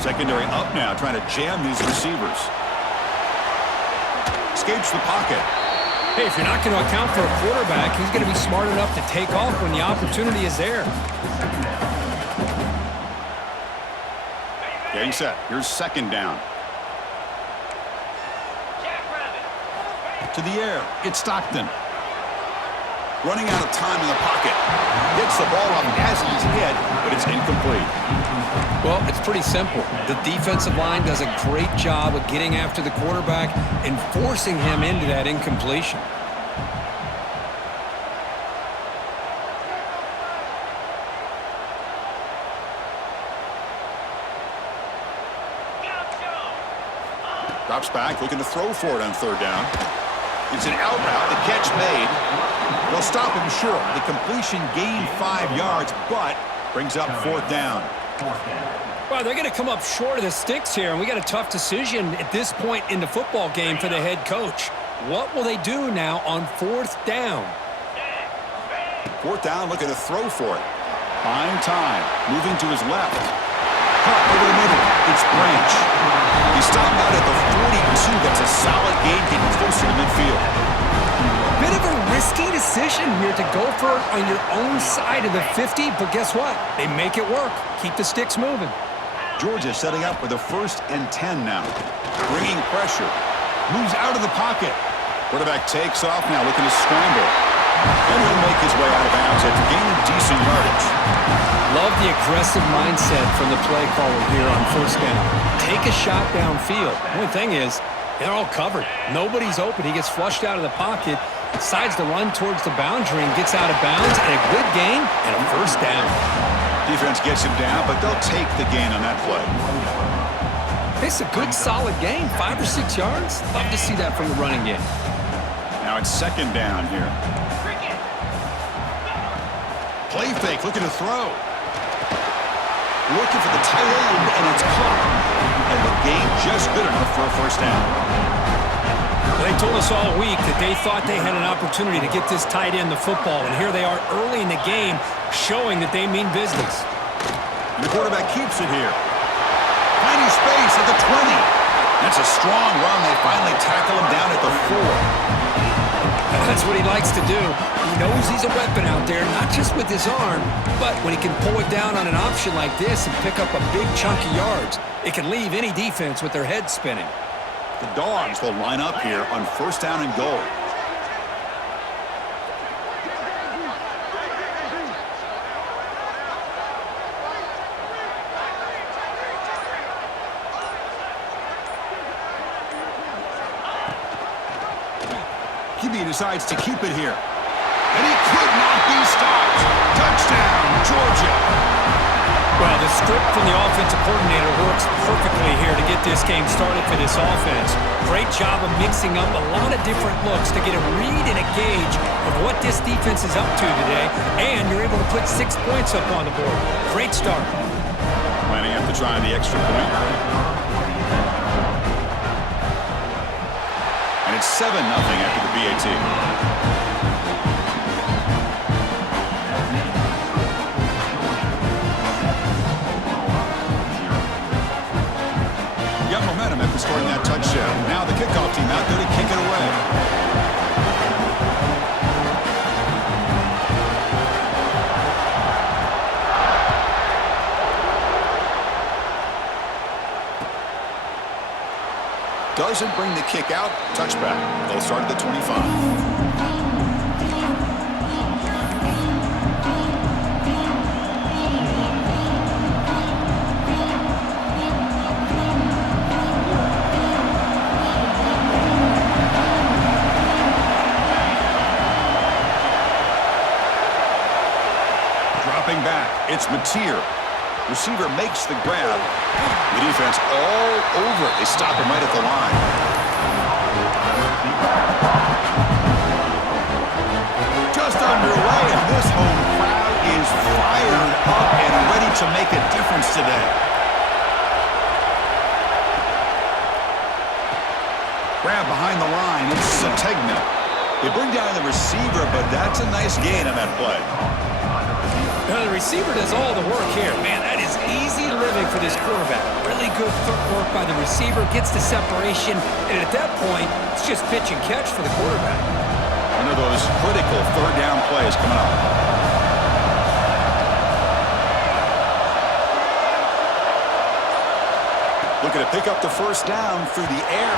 Secondary up now, trying to jam these receivers. Escapes the pocket. Hey, if you're not going to account for a quarterback, he's going to be smart enough to take off when the opportunity is there. Getting set. Here's second down. To the air. It's Stockton. Running out of time in the pocket. Gets the ball up as he's hit, but it's incomplete. Well, it's pretty simple. The defensive line does a great job of getting after the quarterback and forcing him into that incompletion. Drops back, looking to throw for it on third down. It's an out route. The catch made. They'll stop him short. The completion gained 5 yards, but brings up fourth down. Well, they're going to come up short of the sticks here, and we got a tough decision at this point in the football game for the head coach. What will they do now on fourth down? Fourth down, looking to throw for it. Buying time. Moving to his left. Cut over the middle. It's Branch. He stopped out at the 42. That's a solid gain, getting closer to midfield. Bit of a risky decision here to go for it on your own side of the 50, but guess what? They make it work. Keep the sticks moving. Georgia setting up with a 1st and 10 now. Bringing pressure. Moves out of the pocket. Quarterback takes off now, looking to scramble. And he'll make his way out of bounds after gaining decent yardage. Love the aggressive mindset from the play caller here on first down. Take a shot downfield. The only thing is, they're all covered. Nobody's open. He gets flushed out of the pocket, decides to run towards the boundary and gets out of bounds, and a good gain and a first down. Defense gets him down, but they'll take the gain on that play. It's a good, solid gain. 5 or 6 yards. Love to see that from the running game. Now it's second down here. Play fake, looking to throw. Looking for the tight end, and it's caught. And the gain just good enough for a first down. They told us all week that they thought they had an opportunity to get this tight end the football, and here they are early in the game showing that they mean business. And the quarterback keeps it here. Finding space at the 20. That's a strong run. They finally tackle him down at the 4. That's what he likes to do. He knows he's a weapon out there, not just with his arm, but when he can pull it down on an option like this and pick up a big chunk of yards, it can leave any defense with their head spinning. The Dogs will line up here on first down and goal. QB decides to keep it here. And he could not be stopped. Touchdown, Georgia. Well, the script from the offensive coordinator works perfectly here to get this game started for this offense. Great job of mixing up a lot of different looks to get a read and a gauge of what this defense is up to today, and you're able to put 6 points up on the board. Great start. Planning up to try the extra point. And it's 7-0 after the BAT. Got momentum after scoring that touchdown. Now the kickoff team out there to kick it away. Doesn't bring the kick out. Touchback. They'll start at the 25. Dropping back. It's Mateer. Receiver makes the grab. The defense all over it. They stop him right at the line. Just underway, and this home crowd is fired up and ready to make a difference today. Grab behind the line. It's Sategna. They bring down the receiver, but that's a nice gain on that play. Well, the receiver does all the work here. Man, that is easy living for this quarterback. Really good footwork by the receiver, gets the separation, and at that point, it's just pitch and catch for the quarterback. One of those critical third down plays coming up. Looking to pick up the first down through the air.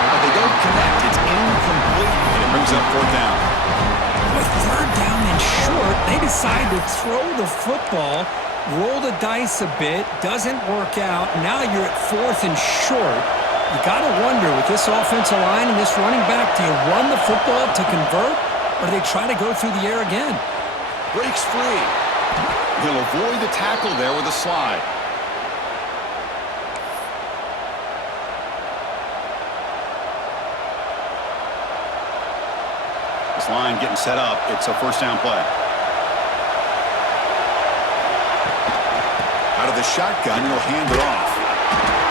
But they don't connect. It's incomplete, and it brings up fourth down. With third down and short, they decide to throw the football, roll the dice a bit, doesn't work out. Now you're at fourth and short. You got to wonder, with this offensive line and this running back, do you run the football to convert, or do they try to go through the air again? Breaks free. He'll avoid the tackle there with a slide. This line getting set up. It's a first down play. Out of the shotgun, he'll hand it off.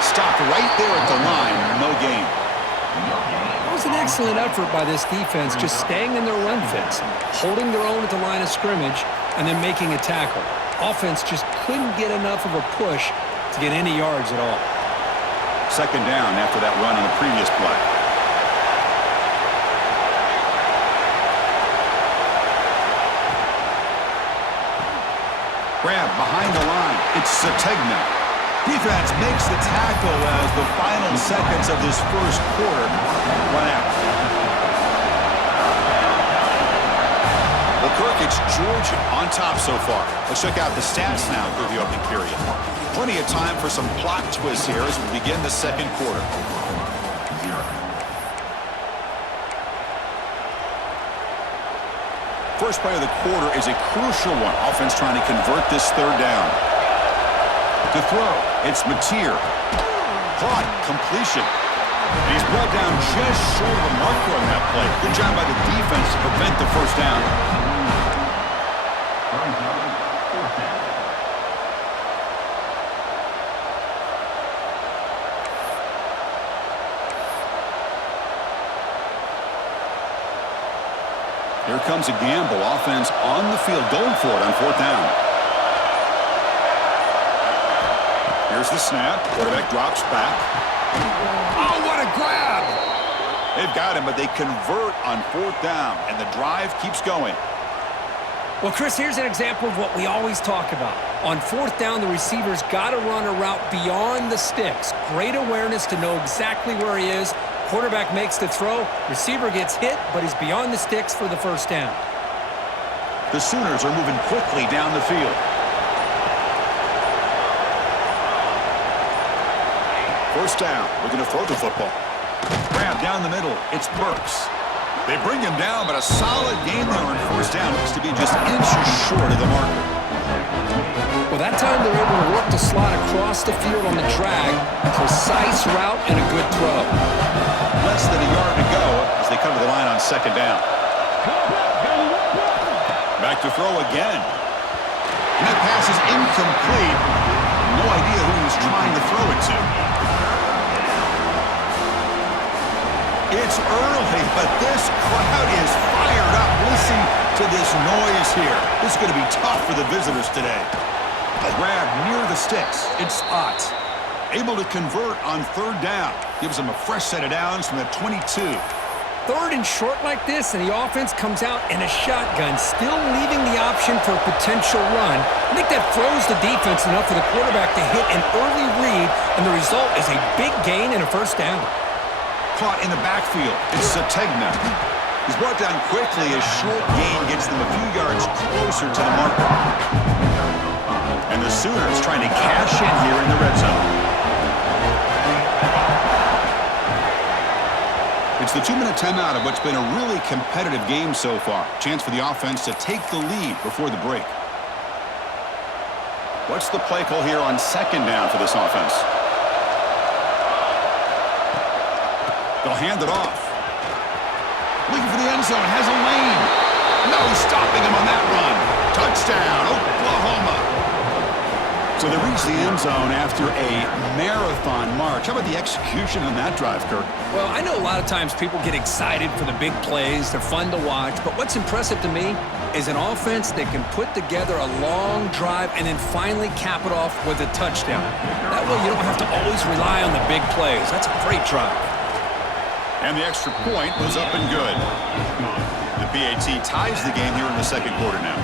Stopped right there at the line. No gain. That was an excellent effort by this defense, just staying in their run fits, holding their own at the line of scrimmage, and then making a tackle. Offense just couldn't get enough of a push to get any yards at all. Second down after that run on the previous play. Grab behind the line. It's Sategna. Defense makes the tackle as the final seconds of this first quarter run out. Well, Kirk, it's Georgia on top so far. Let's check out the stats now through the opening period. Plenty of time for some plot twists here as we begin the second quarter. First play of the quarter is a crucial one. Offense trying to convert this third down. To throw, it's Mateer. Caught, completion. And he's brought down just short of a marker on that play. Good job by the defense to prevent the first down. Here comes a gamble. Offense on the field, going for it on fourth down. Here's the snap. Quarterback drops back. Oh, what a grab! They've got him, but they convert on fourth down, and the drive keeps going. Well, Chris, here's an example of what we always talk about. On fourth down, the receiver's got to run a route beyond the sticks. Great awareness to know exactly where he is. Quarterback makes the throw. Receiver gets hit, but he's beyond the sticks for the first down. The Sooners are moving quickly down the field. First down. We're going to throw the football. Grab down the middle. It's Burks. They bring him down, but a solid game there on first down. Looks to be just inches short of the marker. Well, that time they're able to work the slot across the field on the drag. Precise route and a good throw. Less than a yard to go as they come to the line on second down. Back to throw again. And that pass is incomplete. No idea who he was trying to throw it to. It's early, but this crowd is fired up. Listen to this noise here. This is going to be tough for the visitors today. A grab near the sticks. It's spots. Able to convert on third down. Gives them a fresh set of downs from the 22. Third and short like this, and the offense comes out in a shotgun, still leaving the option for a potential run. I think that throws the defense enough for the quarterback to hit an early read, and the result is a big gain and a first down. Caught in the backfield. It's Sategna. He's brought down quickly. A short gain gets them a few yards closer to the marker. And the Sooners trying to cash in here in the red zone. It's the 2-minute timeout of what's been a really competitive game so far. Chance for the offense to take the lead before the break. What's the play call here on second down for this offense? They'll hand it off. Looking for the end zone. Has a lane. No stopping him on that run. Touchdown, Oklahoma. So they reach the end zone after a marathon march. How about the execution on that drive, Kirk? Well, I know a lot of times people get excited for the big plays. They're fun to watch. But what's impressive to me, is an offense that can put together a long drive and then finally cap it off with a touchdown. That way you don't have to always rely on the big plays. That's a great drive. And the extra point was up and good. The PAT ties the game here in the second quarter now.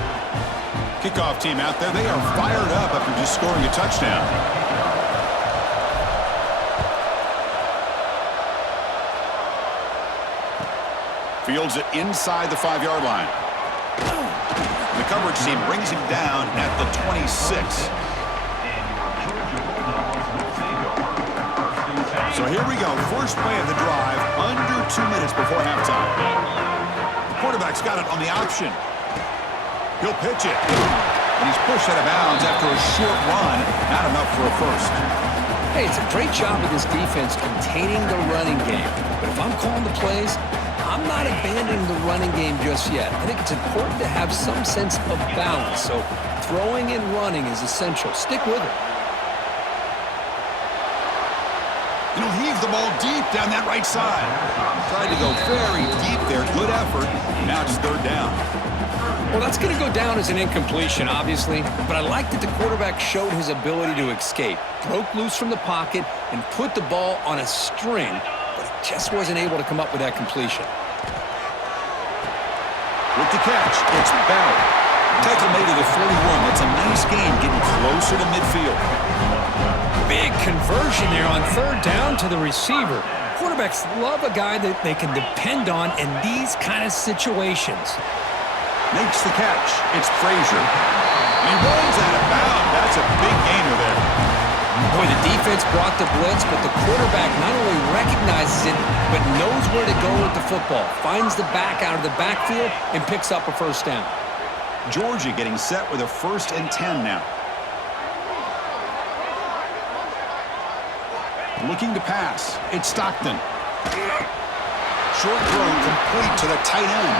Kickoff team out there, they are fired up after just scoring a touchdown. Fields it inside the 5-yard line. The coverage team brings him down at the 26. So here we go. First play of the drive, under 2 minutes before halftime. Quarterback's got it on the option. He'll pitch it. And he's pushed out of bounds after a short run. Not enough for a first. Hey, it's a great job of this defense containing the running game. But if I'm calling the plays, I'm not abandoning the running game just yet. I think it's important to have some sense of balance. So throwing and running is essential. Stick with it. And he'll heave the ball deep down that right side. Tried to go very deep there. Good effort. Now it's third down. Well, that's going to go down as an incompletion, obviously. But I like that the quarterback showed his ability to escape. Broke loose from the pocket and put the ball on a string. But he just wasn't able to come up with that completion. With the catch, it's Bell. Tackle made to the 41. That's a nice gain, getting closer to midfield. Big conversion there on third down to the receiver. Quarterbacks love a guy that they can depend on in these kind of situations. Makes the catch. It's Frazier. And he rolls out of bounds. That's a big gainer there. Boy, the defense brought the blitz, but the quarterback not only recognizes it, but knows where to go with the football. Finds the back out of the backfield and picks up a first down. Georgia getting set with a 1st and 10 now. Looking to pass. It's Stockton. Short throw complete to the tight end.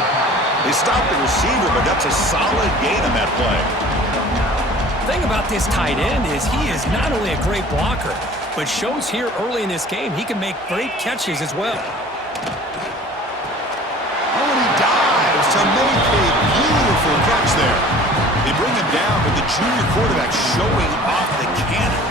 They stopped the receiver, but that's a solid gain on that play. The thing about this tight end is he is not only a great blocker, but shows here early in this game he can make great catches as well. Oh, and he dives to make a beautiful catch there. They bring him down, but the junior quarterback showing off the cannon.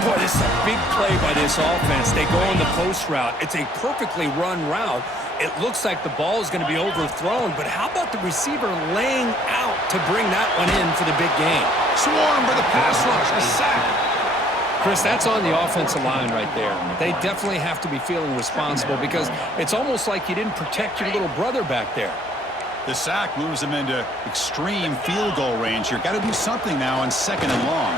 Boy, this is a big play by this offense. They go on the post route. It's a perfectly run route. It looks like the ball is going to be overthrown, but how about the receiver laying out to bring that one in for the big gain? Swarm for the pass rush, a sack. Chris, that's on the offensive line right there. They definitely have to be feeling responsible because it's almost like you didn't protect your little brother back there. The sack moves him into extreme field goal range here. Got to do something now on 2nd and long.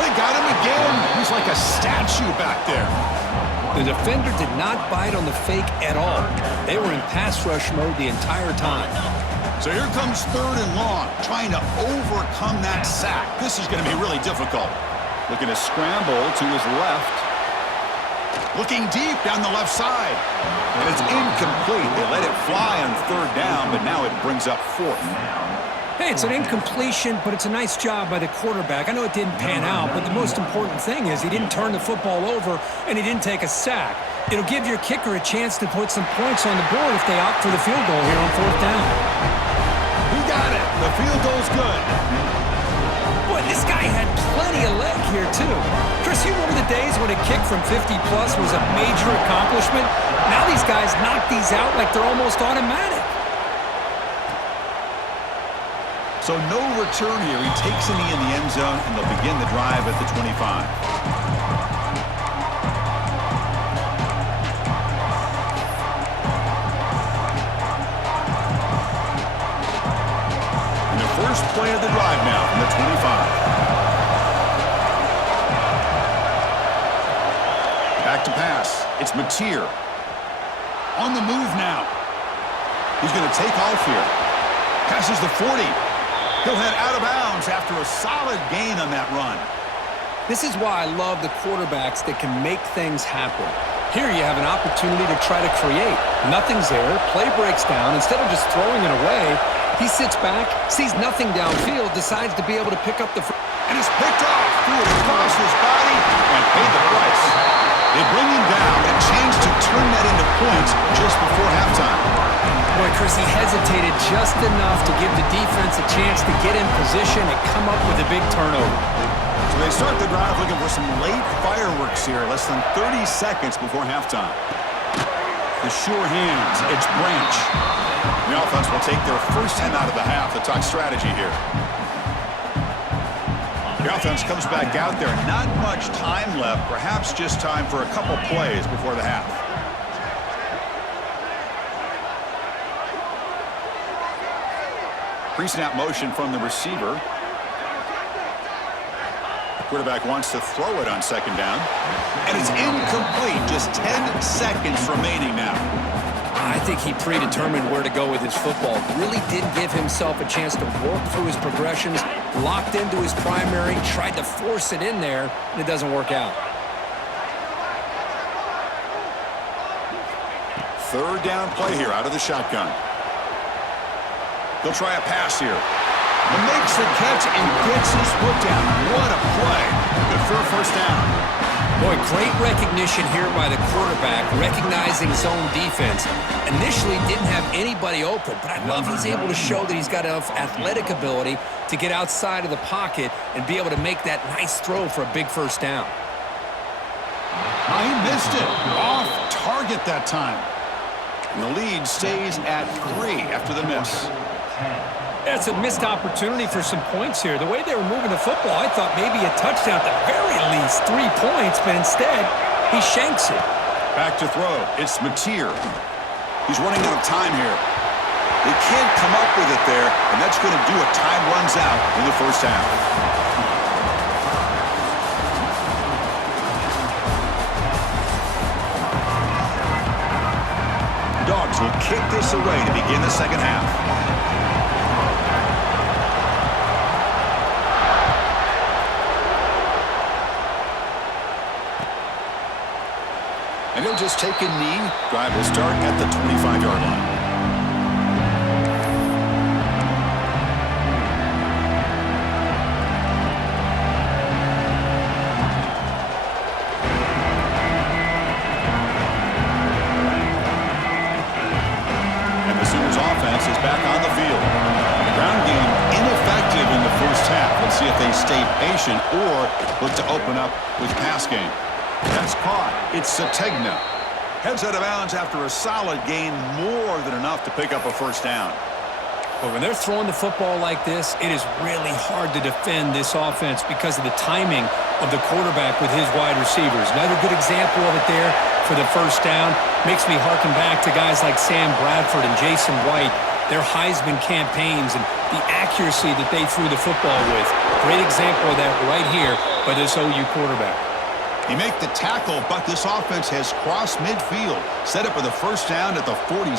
They got him again. He's like a statue back there. The defender did not bite on the fake at all. They were in pass rush mode the entire time. So here comes 3rd and long, trying to overcome that sack. This is going to be really difficult. Looking to scramble to his left. Looking deep down the left side. And it's incomplete. They let it fly on 3rd down, but now it brings up 4th. Hey, it's an incompletion, but it's a nice job by the quarterback. I know it didn't pan out, but the most important thing is he didn't turn the football over and he didn't take a sack. It'll give your kicker a chance to put some points on the board if they opt for the field goal here on 4th down. He got it. The field goal's good. Boy, this guy had plenty of leg here, too. Chris, you remember the days when a kick from 50-plus was a major accomplishment? Now these guys knock these out like they're almost automatic. So no return here. He takes a knee in the end zone, and they'll begin the drive at the 25. And the first play of the drive now from the 25. Back to pass. It's Mateer. On the move now. He's going to take off here. Passes the 40. He'll head out of bounds after a solid gain on that run. This is why I love the quarterbacks that can make things happen. Here you have an opportunity to try to create. Nothing's there. Play breaks down. Instead of just throwing it away, he sits back, sees nothing downfield, decides to be able to pick up the... And it's picked off, threw it across his body, and paid the price. They bring him down, and a chance to turn that into points just before halftime. Boy, Chris, he hesitated just enough to give the defense a chance to get in position and come up with a big turnover. So they start the drive looking for some late fireworks here, less than 30 seconds before halftime. The sure hands, it's Branch. The offense will take their first time out of the half to talk strategy here. The offense comes back out there. Not much time left, perhaps just time for a couple plays before the half. Pre-snap motion from the receiver. The quarterback wants to throw it on second down. And it's incomplete. Just 10 seconds remaining now. I think he predetermined where to go with his football. Really didn't give himself a chance to work through his progressions. Locked into his primary, tried to force it in there, and it doesn't work out. Third down play here out of the shotgun. He'll try a pass here. He makes the catch and gets his foot down. What a play. Good for a first down. Boy, great recognition here by the quarterback, recognizing zone defense. Initially didn't have anybody open, but I love he's able to show that he's got enough athletic ability to get outside of the pocket and be able to make that nice throw for a big first down. He missed it. Off target that time. And the lead stays at 3 after the miss. That's a missed opportunity for some points here. The way they were moving the football, I thought maybe a touchdown, at the very least 3 points, but instead, he shanks it. Back to throw. It's Mateer. He's running out of time here. They can't come up with it there, and that's going to do it. Time runs out in the first half. Dogs will kick this away to begin the second half. And he'll just take a knee. Drive will start at the 25-yard line. And the Sooners offense is back on the field. The ground game ineffective in the first half. Let's see if they stay patient or look to open up with pass game. That's caught. It's Sategna. Heads out of bounds after a solid gain, more than enough to pick up a first down. But when they're throwing the football like this, it is really hard to defend this offense because of the timing of the quarterback with his wide receivers. Another good example of it there for the first down. Makes me harken back to guys like Sam Bradford and Jason White, their Heisman campaigns and the accuracy that they threw the football with. Great example of that right here by this OU quarterback. He made the tackle, but this offense has crossed midfield. Set up for the first down at the 47.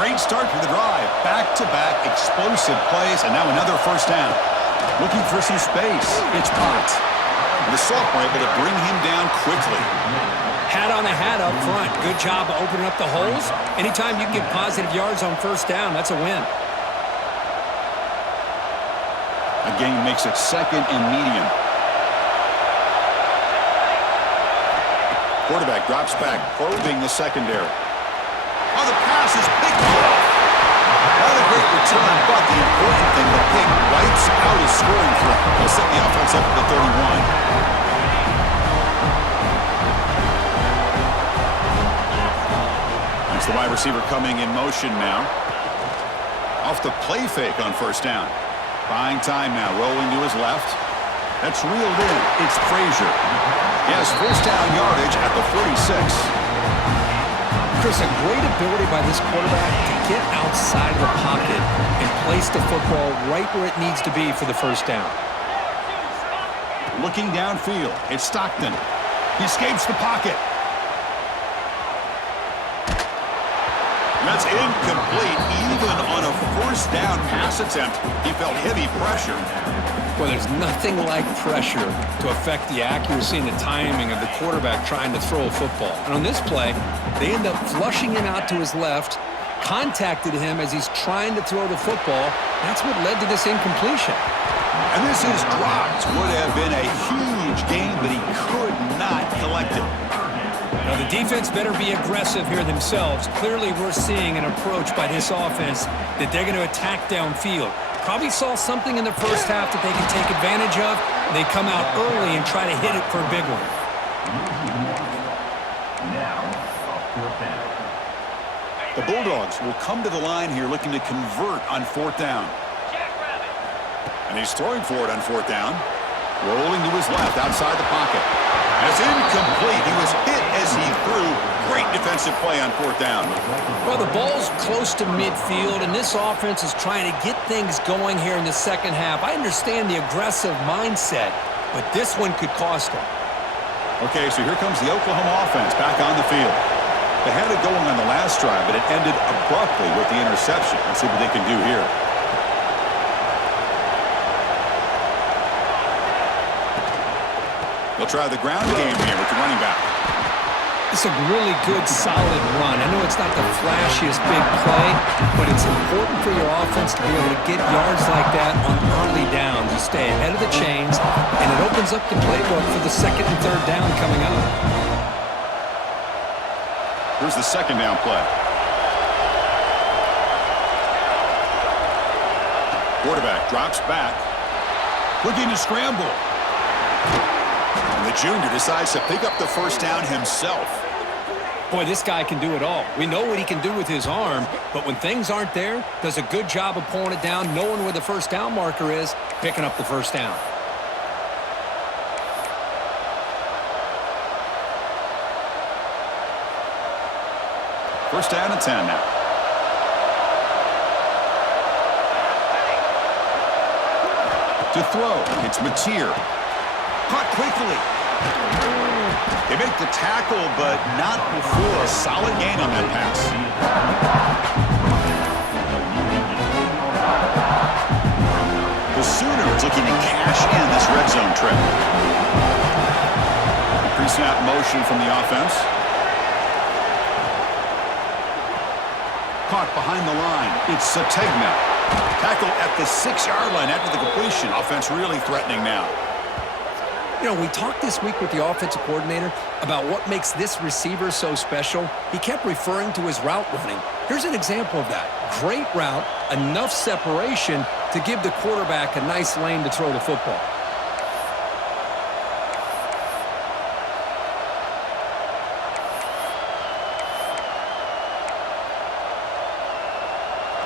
Great start to the drive. Back-to-back explosive plays, and now another first down. Looking for some space. It's Pont. The sophomore able to bring him down quickly. Hat on the hat up front. Good job of opening up the holes. Anytime you can get positive yards on first down, that's a win. Again, makes it second and medium. Quarterback drops back, probing the secondary. Oh, the pass is picked off. Not a great return, but the important thing, the pick wipes out his scoring threat. He'll set the offense up at the 31. That's the wide receiver coming in motion now. Off the play fake on first down. Buying time now, rolling to his left. That's reeled in. It's Frazier. He has first down yardage at the 46. Chris, a great ability by this quarterback to get outside of the pocket and place the football right where it needs to be for the first down. Looking downfield, it's Stockton. He escapes the pocket. That's incomplete. Even on a first down pass attempt, he felt heavy pressure. Well, there's nothing like pressure to affect the accuracy and the timing of the quarterback trying to throw a football. And on this play, they end up flushing him out to his left, contacted him as he's trying to throw the football. That's what led to this incompletion. And this is dropped. Would have been a huge gain, but he could not collect it. Now, the defense better be aggressive here themselves. Clearly, we're seeing an approach by this offense that they're going to attack downfield. Probably saw something in the first half that they can take advantage of. They come out early and try to hit it for a big one. The Bulldogs will come to the line here looking to convert on fourth down. And he's throwing for it on fourth down. Rolling to his left outside the pocket. And it's incomplete. He was hit as he threw. Great defensive play on fourth down. Well, the ball's close to midfield, and this offense is trying to get things going here in the second half. I understand the aggressive mindset, but this one could cost them. Okay, so here comes the Oklahoma offense back on the field. They had it going on the last drive, but it ended abruptly with the interception. Let's see what they can do here. They'll try the ground game here with the running back. It's a really good, solid run. I know it's not the flashiest big play, but it's important for your offense to be able to get yards like that on early downs. You stay ahead of the chains, and it opens up the playbook for the second and third down coming up. Here's the second down play. Quarterback drops back. Looking to scramble. And the junior decides to pick up the first down himself. Boy, this guy can do it all. We know what he can do with his arm, but when things aren't there, does a good job of pulling it down, knowing where the first down marker is, picking up the first down. First down and 10 now. To throw, it's Mateer. Caught quickly. They make the tackle, but not before a solid gain on that pass. The Sooners looking to cash in this red zone trip. Pre-snap motion from the offense. Caught behind the line. It's Sategna. Tackle at the 6-yard line after the completion. Offense really threatening now. You know, we talked this week with the offensive coordinator about what makes this receiver so special. He kept referring to his route running. Here's an example of that. Great route, enough separation to give the quarterback a nice lane to throw the football.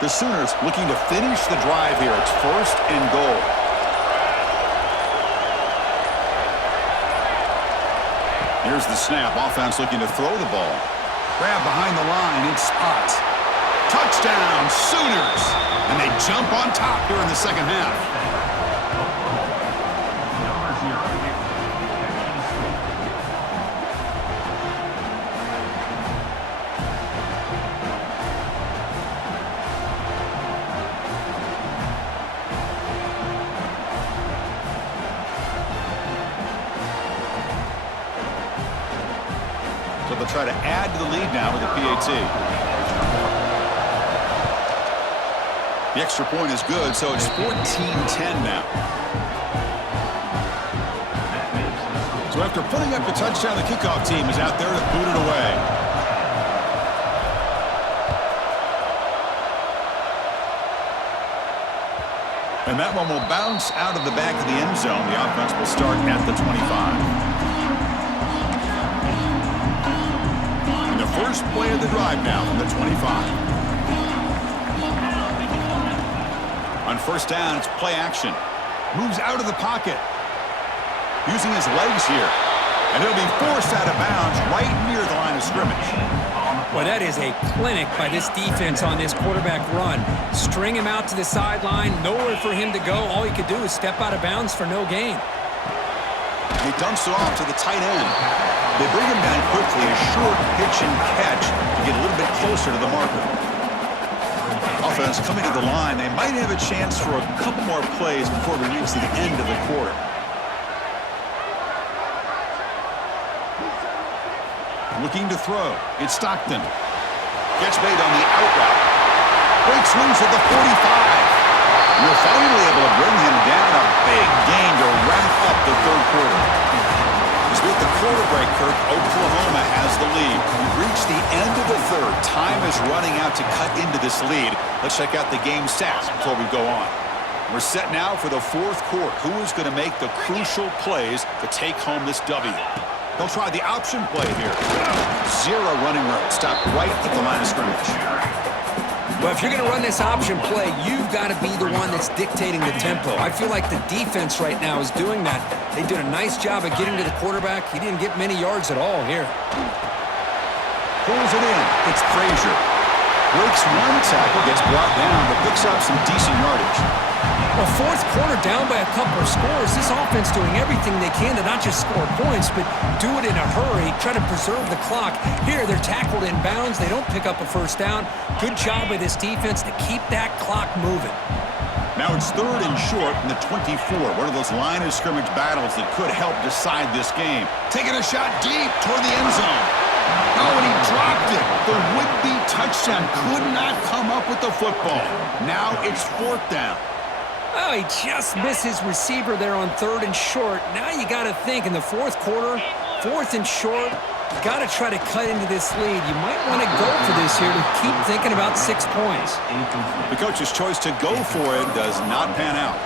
The Sooners looking to finish the drive here. It's first and goal. Here's the snap. Offense looking to throw the ball. Grab behind the line in spot. Touchdown, Sooners! And they jump on top here in the second half. So they'll try to add to the lead now with the PAT. The extra point is good, so it's 14-10 now. So after putting up the touchdown, the kickoff team is out there to boot it away. And that one will bounce out of the back of the end zone. The offense will start at the 25. First play of the drive now from the 25. On first down, it's play action. Moves out of the pocket. Using his legs here. And he'll be forced out of bounds right near the line of scrimmage. Well, that is a clinic by this defense on this quarterback run. String him out to the sideline, nowhere for him to go. All he could do is step out of bounds for no gain. He dumps it off to the tight end. They bring him down quickly, a short pitch and catch to get a little bit closer to the marker. Offense coming to the line. They might have a chance for a couple more plays before we reach the end of the quarter. Looking to throw. It's Stockton. Gets made on the out route. Breaks loose at the 45. We're finally able to bring him down. A big gain to wrap up the third quarter. With the quarter break, Kirk, Oklahoma has the reached the end of the third. Time is running out to cut into this lead. Let's check out the game stats before we go on. We're set now for the fourth quarter. Who is going to make the crucial plays to take home this W? They'll try the option play here. Zero running room. Stop right at the line of scrimmage. Well, if you're going to run this option play, you've got to be the one that's dictating the tempo. I feel like the defense right now is doing that. They did a nice job of getting to the quarterback. He didn't get many yards at all here. Pulls it in. It's Frazier. Breaks one tackle, gets brought down, but picks up some decent yardage. Well, fourth quarter down by a couple of scores. This offense doing everything they can to not just score points, but do it in a hurry, try to preserve the clock. Here, they're tackled in bounds. They don't pick up a first down. Good job by this defense to keep that clock moving. Now it's third and short from the 24. One of those line of scrimmage battles that could help decide this game. Taking a shot deep toward the end zone. Oh, and he dropped it. The would-be touchdown could not come up with the football. Now it's fourth down. Oh, he just missed his receiver there on third and short. Now you got to think in the fourth quarter, fourth and short, you got to try to cut into this lead. You might want to go for this here to keep thinking about 6 points. The coach's choice to go for it does not pan out.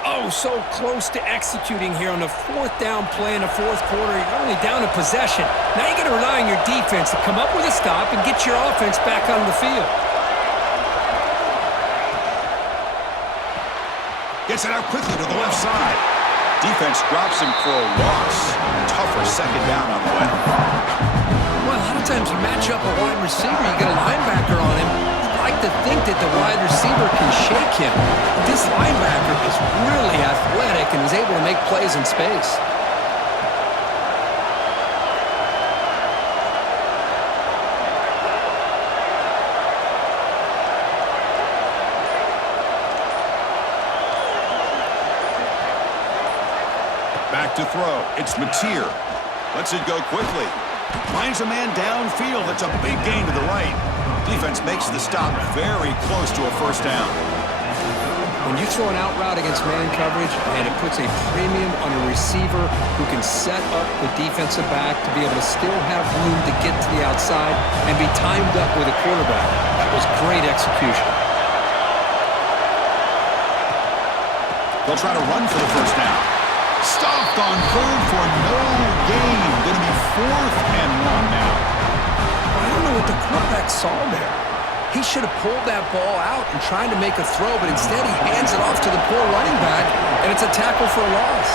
Oh, so close to executing here on the fourth down play in the fourth quarter. You're only down a possession. Now you got to rely on your defense to come up with a stop and get your offense back on the field. Gets it out quickly to the left side. Defense drops him for a loss. Tougher second down on the way. Well, a lot of times you match up a wide receiver, you get a linebacker on him. You'd like to think that the wide receiver can shake him. But this linebacker is really athletic and is able to make plays in space. Back to throw. It's Mateer. Lets it go quickly. Finds a man downfield. That's a big gain to the right. Defense makes the stop very close to a first down. When you throw an out route against man coverage, and it puts a premium on a receiver who can set up the defensive back to be able to still have room to get to the outside and be timed up with a quarterback. That was great execution. They'll try to run for the first down. Stopped on third for no gain. Going to be 4th and 1 now. I don't know what the quarterback saw there. He should have pulled that ball out and tried to make a throw, but instead he hands it off to the poor running back, and it's a tackle for a loss.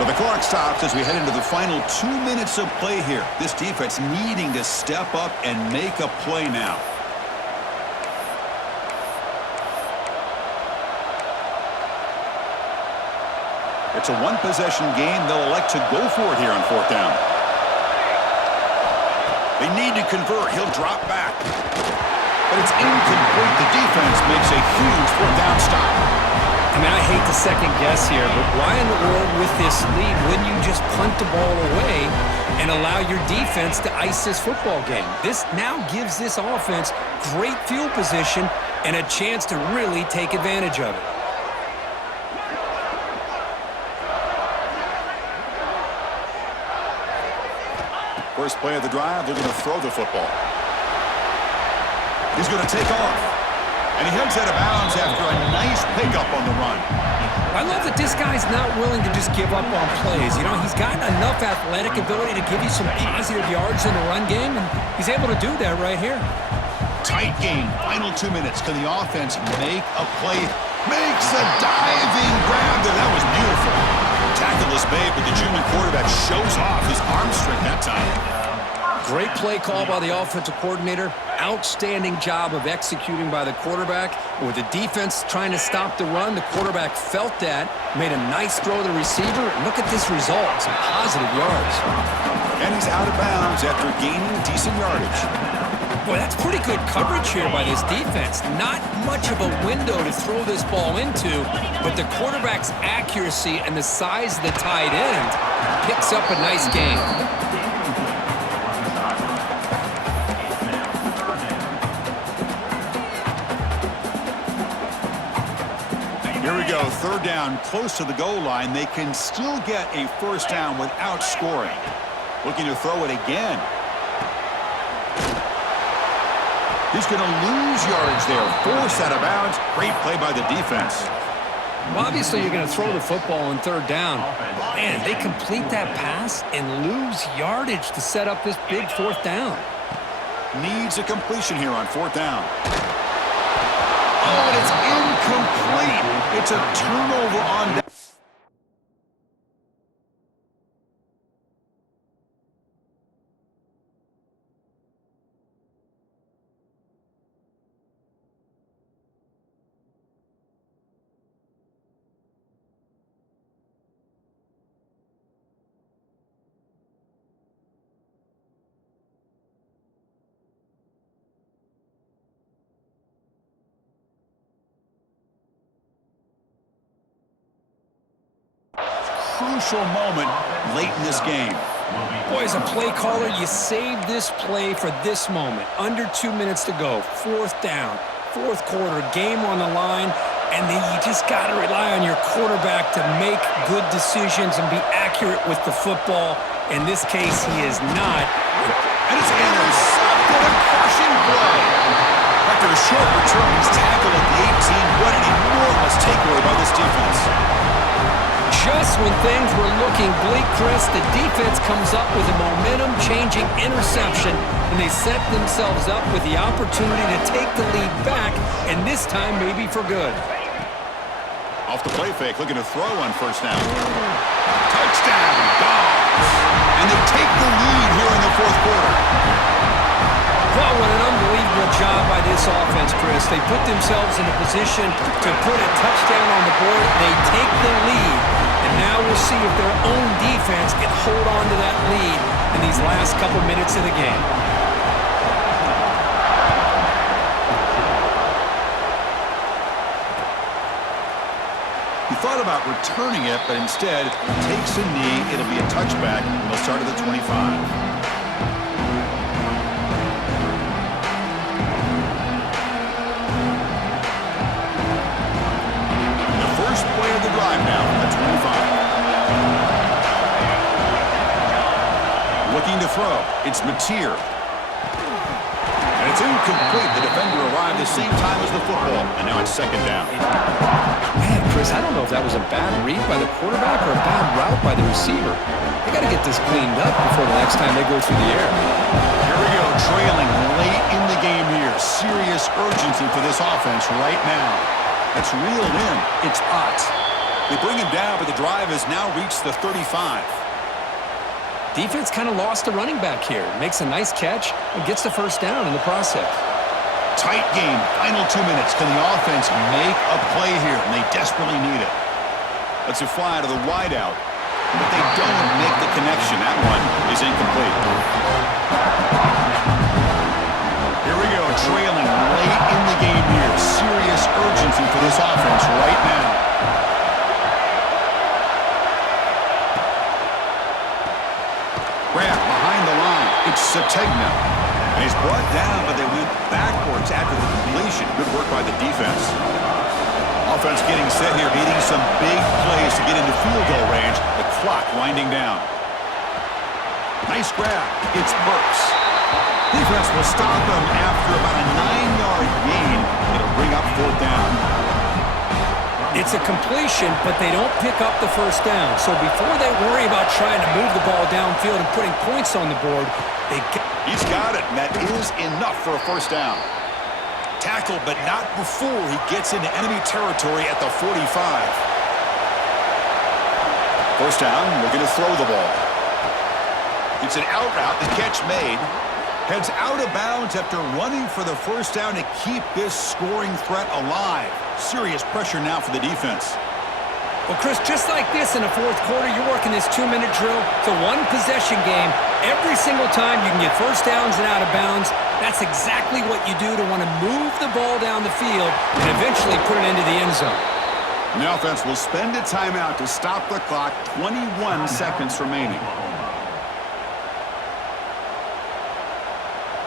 So the clock stops as we head into the final 2 minutes of play here. This defense needing to step up and make a play now. It's a one-possession game. They'll elect to go for it here on fourth down. They need to convert. He'll drop back. But it's incomplete. The defense makes a huge fourth down stop. I mean, I hate to second guess here, but why in the world with this lead wouldn't you just punt the ball away and allow your defense to ice this football game? This now gives this offense great field position and a chance to really take advantage of it. First play of the drive, they're going to throw the football. He's going to take off. And he heads out of bounds after a nice pickup on the run. I love that this guy's not willing to just give up on plays. You know, he's got enough athletic ability to give you some positive yards in the run game, and he's able to do that right here. Tight game. Final 2 minutes. Can the offense make a play? Makes a diving grab there. That was beautiful. Tackle is made, but the junior quarterback shows off his arm strength that time. Great play call by the offensive coordinator. Outstanding job of executing by the quarterback. With the defense trying to stop the run, the quarterback felt that, made a nice throw to the receiver. And look at this result, some positive yards. And he's out of bounds after gaining decent yardage. Boy, that's pretty good coverage here by this defense. Not much of a window to throw this ball into, but the quarterback's accuracy and the size of the tight end picks up a nice gain. go. Third down, close to the goal line. They can still get a first down without scoring. Looking to throw it again. He's going to lose yards there. Forced out of bounds. Great play by the defense. Well, obviously, you're going to throw the football on third down. Man, they complete that pass and lose yardage to set up this big fourth down. Needs a completion here on fourth down. Oh, and it's incomplete. It's a turnover on down. Crucial moment late in this game. Boy, as a play caller, you save this play for this moment. Under 2 minutes to go. Fourth down. Fourth quarter. Game on the line. And then you just got to rely on your quarterback to make good decisions and be accurate with the football. In this case, he is not. And it's intercepted. A crushing play. After a short return, he's tackled at the 18. What an enormous takeaway by this defense. Just when things were looking bleak, Chris, the defense comes up with a momentum-changing interception, and they set themselves up with the opportunity to take the lead back, and this time maybe for good. Off the play fake, looking to throw on first down. Touchdown, Dogs! And they take the lead here in the fourth quarter. Well, what an unbelievable job by this offense, Chris. They put themselves in a position to put a touchdown on the board. They take the lead. And now we'll see if their own defense can hold on to that lead in these last couple minutes of the game. He thought about returning it, but instead takes a knee. It'll be a touchback. They'll start at the 25. First play of the drive now from the 25. Looking to throw. It's Mateer. And it's incomplete. The defender arrived the same time as the football. And now it's second down. Man, Chris, I don't know if that was a bad read by the quarterback or a bad route by the receiver. They got to get this cleaned up before the next time they go through the air. Here we go, trailing late in the game here. Serious urgency for this offense right now. That's reeled in. It's Ott. They bring him down, but the drive has now reached the 35. Defense kind of lost the running back here. Makes a nice catch and gets the first down in the process. Tight game. Final 2 minutes. Can the offense make a play here? And they desperately need it. Let's fly to the wideout. But they don't make the connection. That one is incomplete. Here we go, trailing late in the game here. Serious urgency for this offense right now. Grab behind the line. It's Sategna. And he's brought down, but they went backwards after the completion. Good work by the defense. Offense getting set here, needing some big plays to get into field goal range. The clock winding down. Nice grab. It's Burks. Defense will stop them after about a 9-yard gain. It'll bring up fourth down. It's a completion, but they don't pick up the first down. So before they worry about trying to move the ball downfield and putting points on the board, he's got it, and that is enough for a first down. Tackled, but not before he gets into enemy territory at the 45. First down, we're going to throw the ball. It's an out route, the catch made. Heads out of bounds after running for the first down to keep this scoring threat alive. Serious pressure now for the defense. Well, Chris, just like this in the fourth quarter, you're working this 2-minute drill. It's a one-possession game. Every single time you can get first downs and out of bounds. That's exactly what you do to want to move the ball down the field and eventually put it into the end zone. And the offense will spend a timeout to stop the clock. 21 seconds remaining.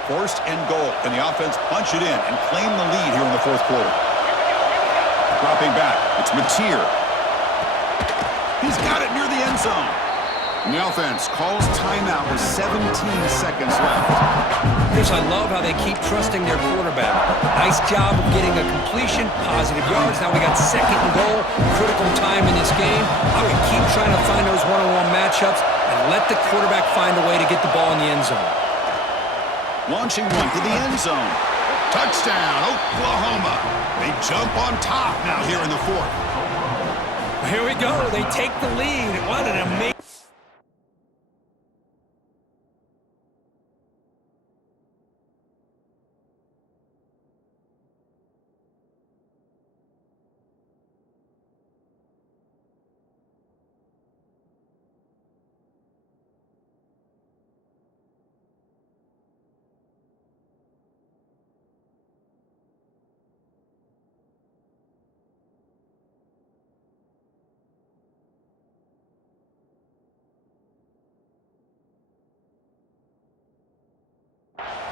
First and goal. Can the offense punch it in and claim the lead here in the fourth quarter? Dropping back. It's Mateer. He's got it near the end zone. And the offense calls timeout with 17 seconds left. Chris, I love how they keep trusting their quarterback. Nice job of getting a completion, positive yards. Now we got second and goal, critical time in this game. I would keep trying to find those one-on-one matchups and let the quarterback find a way to get the ball in the end zone. Launching one to the end zone. Touchdown, Oklahoma. They jump on top now here in the fourth. Here we go. They take the lead. What an amazing...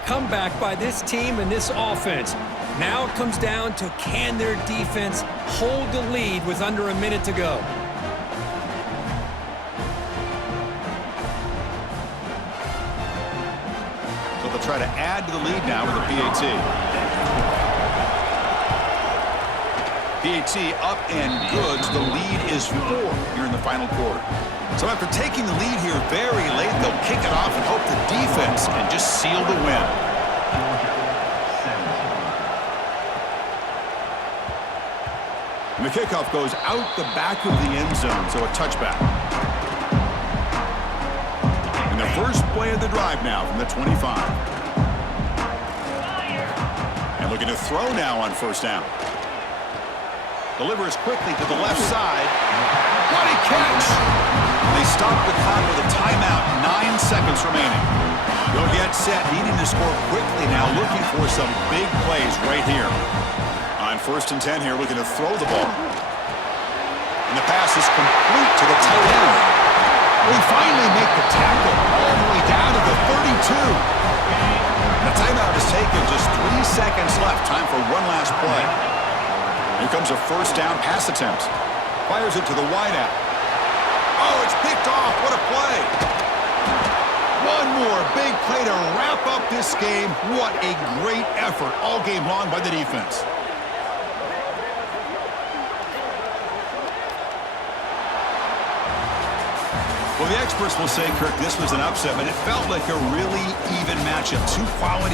comeback by this team and this offense. Now it comes down to, can their defense hold the lead with under a minute to go? So they'll try to add to the lead now with a PAT. PAT up and good. So the lead is 4 here in the final quarter. So after taking the lead here very late, they'll kick it off and hope the defense can just seal the win. And the kickoff goes out the back of the end zone, so a touchback. And the first play of the drive now from the 25. And looking to throw now on first down. Delivers quickly to the left side. What a catch! They stop the clock with a timeout, 9 seconds remaining. Go get set, needing to score quickly now, looking for some big plays right here. On first and 10 here, looking to throw the ball. And the pass is complete to the tight end. We finally make the tackle all the way down to the 32. The timeout is taken, just 3 seconds left. Time for one last play. Here comes a first down pass attempt. Fires it to the wideout. Oh, it's picked off. What a play. One more big play to wrap up this game. What a great effort all game long by the defense. Well, the experts will say, Kirk, this was an upset, but it felt like a really even matchup. Two quality